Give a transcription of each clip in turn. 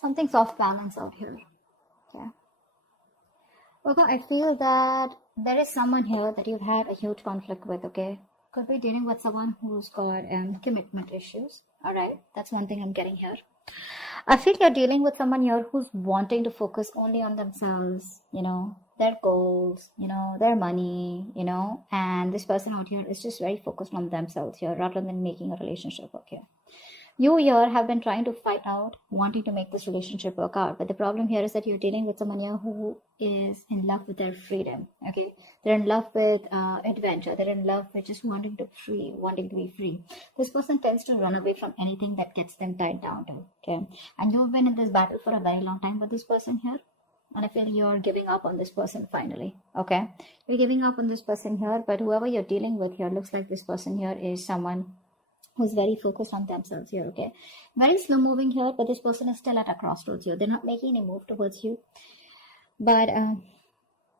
Something's off balance out here. Okay. Virgo, I feel that there is someone here that you've had a huge conflict with, okay? Could be dealing with someone who's got commitment issues. All right, that's one thing I'm getting here. I feel you're dealing with someone here who's wanting to focus only on themselves, their goals, their money, and this person out here is just very focused on themselves here rather than making a relationship work here. You here have been trying to fight out, wanting to make this relationship work out. But the problem here is that you're dealing with someone here who is in love with their freedom. Okay, they're in love with adventure. They're in love with just wanting to be free. This person tends to run away from anything that gets them tied down to. Okay, and you've been in this battle for a very long time with this person here. And I feel you're giving up on this person finally. Okay, you're giving up on this person here. But whoever you're dealing with here looks like this person here is someone who's very focused on themselves here, okay? Very slow moving here, but this person is still at a crossroads here. They're not making any move towards you. But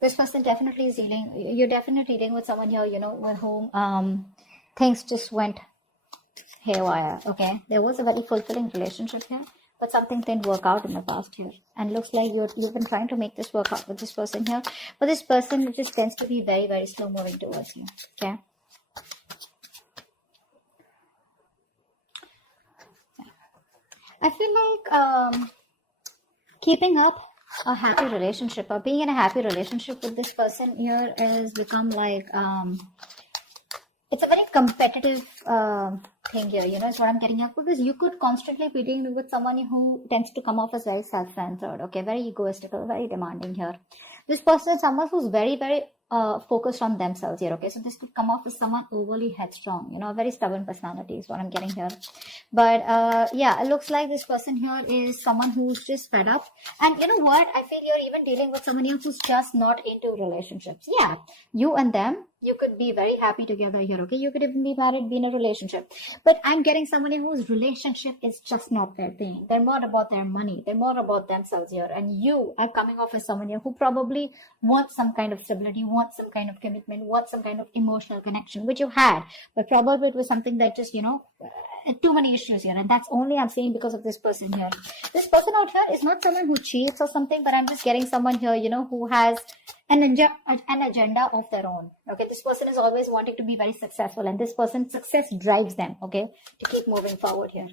this person definitely is you're definitely dealing with someone here, with whom things just went haywire, okay? There was a very fulfilling relationship here, but something didn't work out in the past here. And looks like you've been trying to make this work out with this person here, but this person just tends to be very, very slow moving towards you, okay? I feel like keeping up a happy relationship or being in a happy relationship with this person here has become like it's a very competitive thing here, is what I'm getting at, because you could constantly be dealing with someone who tends to come off as very self-centered, okay, very egoistical, very demanding here. This person is someone who's very, very focused on themselves here, okay? So this could come off as someone overly headstrong, a very stubborn personality is what I'm getting here. But yeah, it looks like this person here is someone who's just fed up. And you know what? I feel you're even dealing with someone here who's just not into relationships. Yeah, you and them, you could be very happy together here, okay? You could even be married, be in a relationship. But I'm getting someone whose relationship is just not their thing. They're more about their money. They're more about themselves here. And you are coming off as someone here who probably wants some kind of stability, wants some kind of commitment, wants some kind of emotional connection, which you had. But probably it was something that just, too many issues here. And that's only I'm saying because of this person here. This person out here is not someone who cheats or something, but I'm just getting someone here, who has an agenda of their own. Okay, this person is always wanting to be very successful, and this person's success drives them, okay, to keep moving forward here.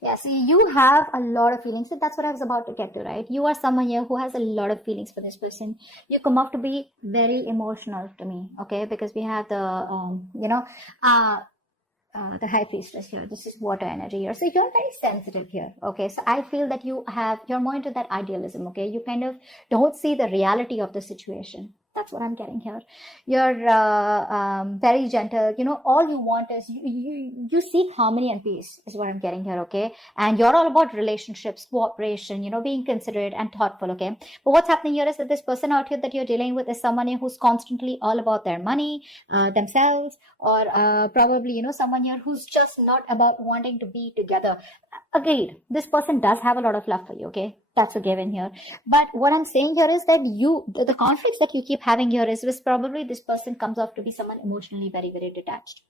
Yeah, see, you have a lot of feelings. So that's what I was about to get to, right? You are someone here who has a lot of feelings for this person. You come off to be very emotional to me, okay, because we have the, the high priestess here. This is water energy here. So you're very sensitive here. Okay. So I feel that you're more into that idealism. Okay. You kind of don't see the reality of the situation. That's what I'm getting here. You're very gentle. All you want is you seek harmony and peace is what I'm getting here. Okay. And you're all about relationships, cooperation, being considerate and thoughtful. Okay. But what's happening here is that this person out here that you're dealing with is someone who's constantly all about their money, themselves, or probably, someone here who's just not about wanting to be together. Agreed. This person does have a lot of love for you. Okay. That's a given here. But what I'm saying here is that the conflicts that you keep having here is probably this person comes off to be someone emotionally very, very detached.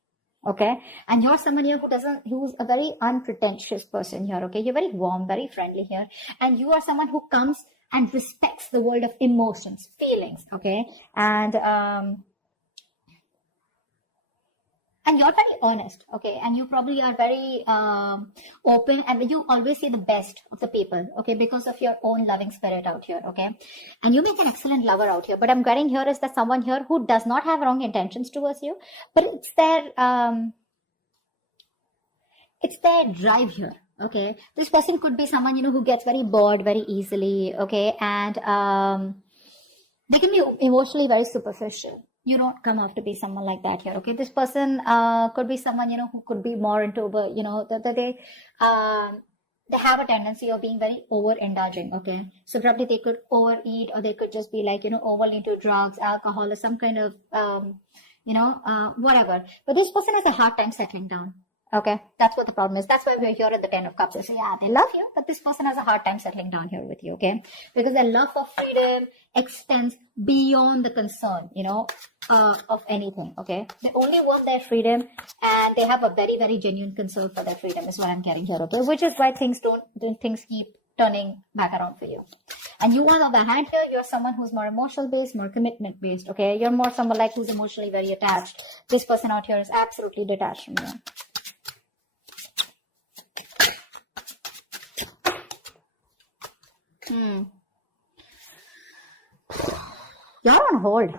Okay. And you're someone here who's a very unpretentious person here. Okay. You're very warm, very friendly here. And you are someone who comes and respects the world of emotions, feelings. Okay. And you're very honest, okay? And you probably are very open, and you always see the best of the people, okay? Because of your own loving spirit out here, okay? And you make an excellent lover out here. But I'm getting here is that someone here who does not have wrong intentions towards you, but it's their drive here, okay? This person could be someone, who gets very bored very easily, okay? And they can be emotionally very superficial. You don't come off to be someone like that here, okay? This person could be someone, who could be more into, they have a tendency of being very overindulging, okay? So probably they could overeat, or they could just be like, overly into drugs, alcohol, or some kind of, whatever. But this person has a hard time settling down. Okay, that's what the problem is. That's why we're here at the 10 of Cups. So yeah, they love you, but this person has a hard time settling down here with you, okay? Because their love for freedom extends beyond the concern, of anything, okay? They only want their freedom, and they have a very, very genuine concern for their freedom is what I'm getting here, okay? Which is why things keep turning back around for you. And you, on the other hand, here, you're someone who's more emotional based, more commitment based, okay? You're more someone like who's emotionally very attached. This person out here is absolutely detached from you. You're on hold.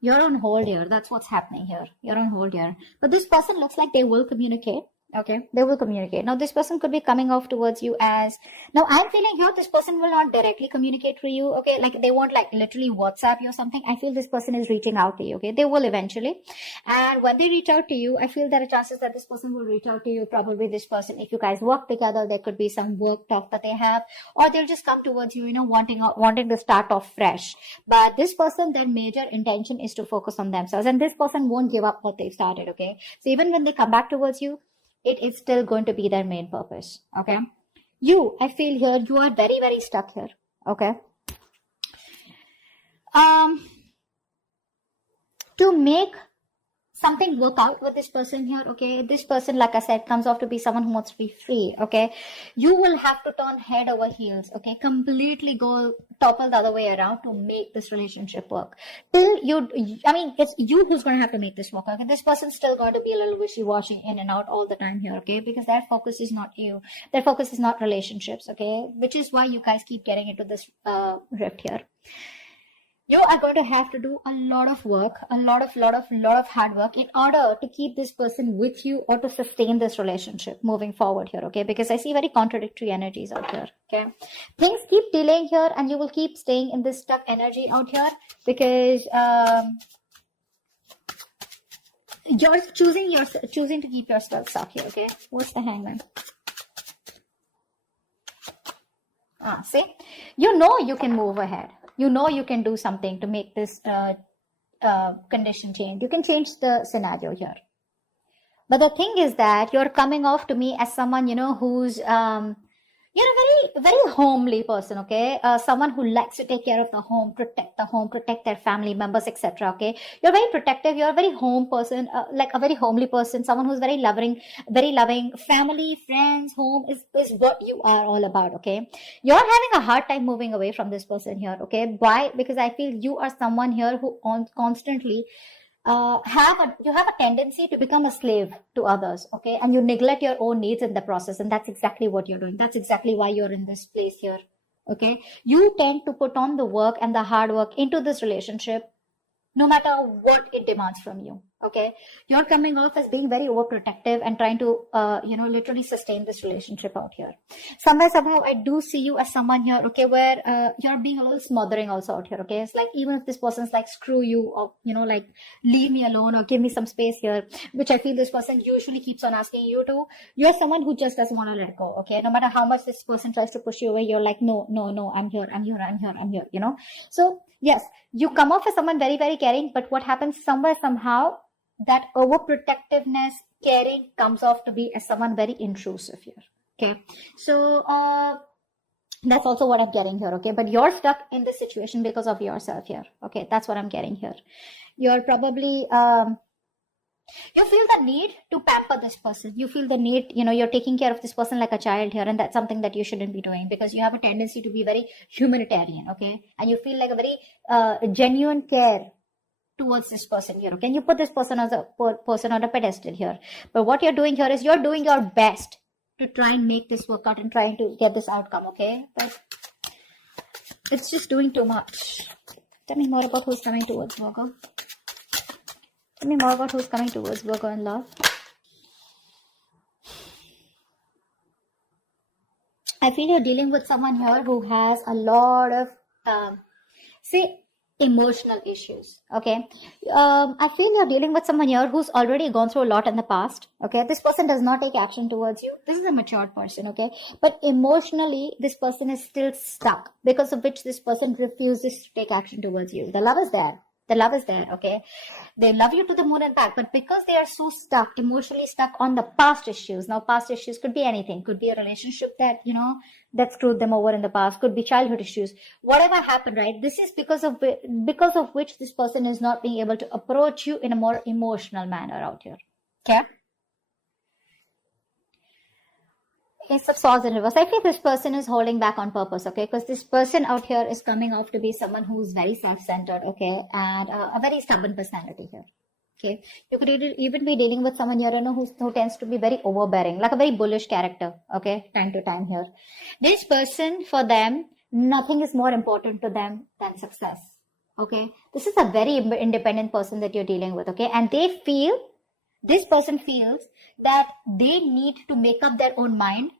You're on hold here. That's what's happening here. You're on hold here. But this person looks like they will communicate. Okay, they will communicate. Now, this person could be coming off towards you as, now I'm feeling here this person will not directly communicate for you. Okay, like they won't like literally WhatsApp you or something. I feel this person is reaching out to you. Okay, they will eventually. And when they reach out to you, I feel there are chances that this person will reach out to you. Probably this person, if you guys work together, there could be some work talk that they have, or they'll just come towards you, wanting to start off fresh. But this person, their major intention is to focus on themselves, and this person won't give up what they've started. Okay, so even when they come back towards you, it is still going to be their main purpose. Okay, I feel here you are very, very stuck here. Okay, to make something work out with this person here, okay, this person, like I said, comes off to be someone who wants to be free. Okay, you will have to turn head over heels, okay, completely go topple the other way around to make this relationship work. It's you who's going to have to make this work. Okay, this person's still going to be a little wishy-washy in and out all the time here. Okay, because their focus is not you, their focus is not relationships. Okay, which is why you guys keep getting into this rift here. You are going to have to do a lot of work, a lot of hard work in order to keep this person with you or to sustain this relationship moving forward here, okay? Because I see very contradictory energies out here, okay? Things keep delaying here and you will keep staying in this stuck energy out here because you're choosing to keep yourself stuck here, okay? What's the Hangman? See? You can move ahead. You can do something to make this condition change. You can change the scenario here. But the thing is that you're coming off to me as someone, who's, very, very homely person, okay? Someone who likes to take care of the home, protect their family members, etc., okay? You're very protective. You're a very home person, like a very homely person, someone who's very loving, family, friends, home is what you are all about, okay? You're having a hard time moving away from this person here, okay? Why? Because I feel you are someone here who constantly you have a tendency to become a slave to others, okay? And you neglect your own needs in the process, and that's exactly what you're doing. That's exactly why you're in this place here, okay? You tend to put on the work and the hard work into this relationship no matter what it demands from you, okay? You're coming off as being very overprotective and trying to, literally sustain this relationship out here. Somehow, I do see you as someone here, okay, where you're being a little smothering also out here, okay? It's like, even if this person's like, screw you, or, like, leave me alone or give me some space here, which I feel this person usually keeps on asking you to, you're someone who just doesn't want to let go, okay? No matter how much this person tries to push you away, you're like, no, I'm here, So, yes, you come off as someone very, very caring, but what happens somehow, that overprotectiveness, caring comes off to be as someone very intrusive here, okay? So, that's also what I'm getting here, okay? But you're stuck in this situation because of yourself here, okay? That's what I'm getting here. You're probably, you feel the need to pamper this person. You feel the need, you're taking care of this person like a child here, and that's something that you shouldn't be doing because you have a tendency to be very humanitarian, okay? And you feel like a very genuine care towards this person here, okay? And you put this person as a person on a pedestal here. But what you're doing here is you're doing your best to try and make this work out and trying to get this outcome, okay? But it's just doing too much. Tell me more about who's coming towards Virgo. Tell me more about who's coming towards Virgo in love. I feel you're dealing with someone here who has a lot of, emotional issues, okay? I feel you're dealing with someone here who's already gone through a lot in the past, okay? This person does not take action towards you. This is a matured person, okay? But emotionally, this person is still stuck, because of which this person refuses to take action towards you. The love is there. Okay? They love you to the moon and back, but because they are so stuck, emotionally stuck on the past issues. Now, past issues could be anything. Could be a relationship that, that screwed them over in the past. Could be childhood issues. Whatever happened, right? This is because of which this person is not being able to approach you in a more emotional manner out here. Okay? Ace of Swords in reverse. I feel this person is holding back on purpose, okay? Because this person out here is coming off to be someone who's very self-centered, okay? And a very stubborn personality here. Okay, you could even be dealing with someone here, who tends to be very overbearing, like a very bullish character. Okay, time to time here. This person, for them, nothing is more important to them than success. Okay, this is a very independent person that you're dealing with. Okay, and this person feels that they need to make up their own mind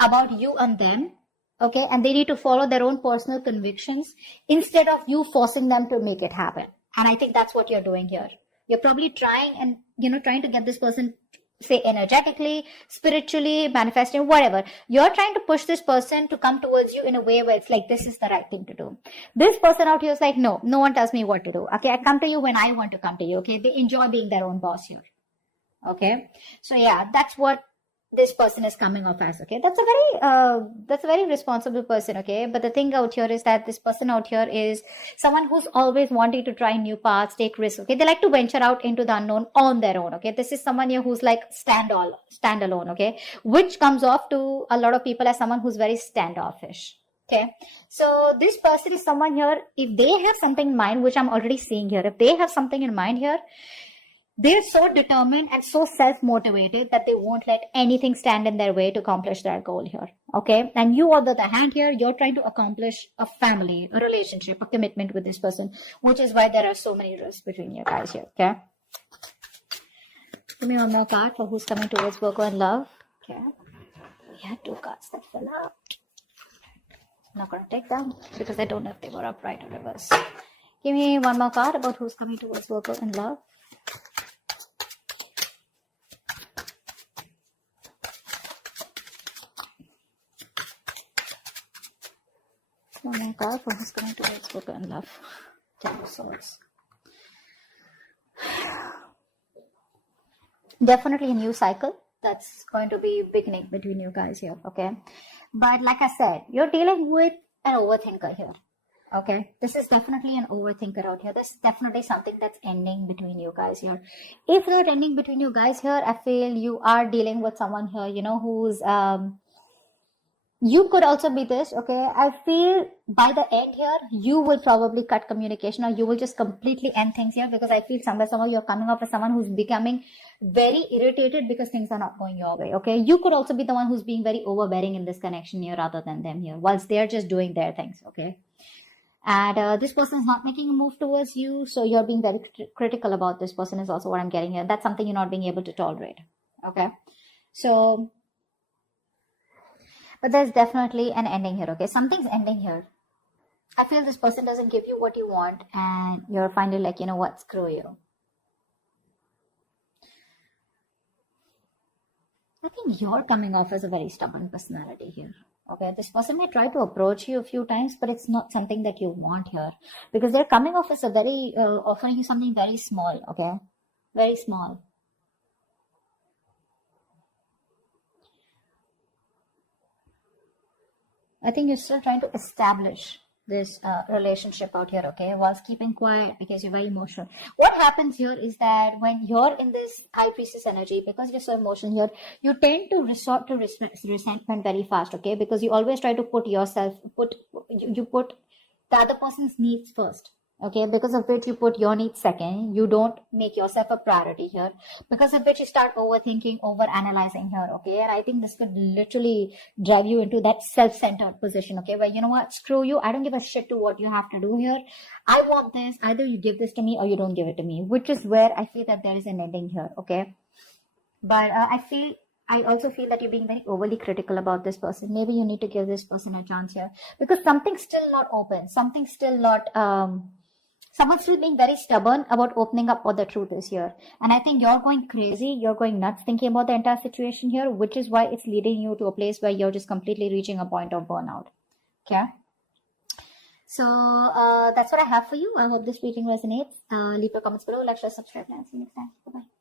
about you and them. Okay, and they need to follow their own personal convictions instead of you forcing them to make it happen. And I think that's what you're doing here. You're probably trying to get this person, say, energetically, spiritually, manifesting, whatever. You're trying to push this person to come towards you in a way where it's like, this is the right thing to do. This person out here is like, no one tells me what to do. Okay, I come to you when I want to come to you. Okay, they enjoy being their own boss here. Okay, so yeah, that's what this person is coming off as. Okay, that's a very responsible person. Okay, but the thing out here is that this person out here is someone who's always wanting to try new paths, take risks. Okay, they like to venture out into the unknown on their own. Okay, this is someone here who's like standalone. Okay, which comes off to a lot of people as someone who's very standoffish. Okay, so this person is someone here, if they have something in mind, which I'm already seeing here, if they have something in mind here, they're so determined and so self-motivated that they won't let anything stand in their way to accomplish their goal here. Okay. And you, on the other hand here, you're trying to accomplish a family, a relationship, a commitment with this person, which is why there are so many risks between you guys here. Okay. Give me one more card for who's coming towards Virgo and love. Okay. We had 2 cards that fell out. I'm not going to take them because I don't know if they were upright or reverse. Give me one more card about who's coming towards Virgo and love. One more card for who's coming towards Virgo and love. 10 of Swords. Definitely a new cycle that's going to be beginning between you guys here, okay? But like I said, you're dealing with an overthinker here, okay? This is definitely an overthinker out here. This is definitely something that's ending between you guys here. If not ending between you guys here, I feel you are dealing with someone here, who's you could also be this, okay? I feel by the end here, you will probably cut communication, or you will just completely end things here, because I feel somewhere you're coming off as someone who's becoming very irritated because things are not going your way, okay? You could also be the one who's being very overbearing in this connection here rather than them here, whilst they're just doing their things, okay? And this person is not making a move towards you, so you're being very critical about this person is also what I'm getting here. That's something you're not being able to tolerate, okay? So... but there's definitely an ending here, okay? Something's ending here. I feel this person doesn't give you what you want, and you're finally like, you know what, screw you. I think you're coming off as a very stubborn personality here, okay? This person may try to approach you a few times, but it's not something that you want here, because they're coming off as a very, offering you something very small, okay? Very small. I think you're still trying to establish this relationship out here, okay, whilst keeping quiet because you're very emotional. What happens here is that when you're in this High Priestess energy, because you're so emotional here, you tend to resort to resentment very fast, okay, because you always try to put the other person's needs first, okay, because of which you put your needs second. You don't make yourself a priority here, because of which you start overthinking, over-analyzing here, okay? And I think this could literally drive you into that self-centered position, okay, where, you know what, screw you, I don't give a shit to what you have to do here. I want this, either you give this to me or you don't give it to me, which is where I feel that there is an ending here, okay? But I also feel that you're being very overly critical about this person. Maybe you need to give this person a chance here, because something's still not open, something's still not... someone's still being very stubborn about opening up what the truth is here. And I think you're going crazy. You're going nuts thinking about the entire situation here, which is why it's leading you to a place where you're just completely reaching a point of burnout. Okay. So that's what I have for you. I hope this reading resonates. Leave your comments below. Like, share, subscribe, and see you next time. Bye-bye.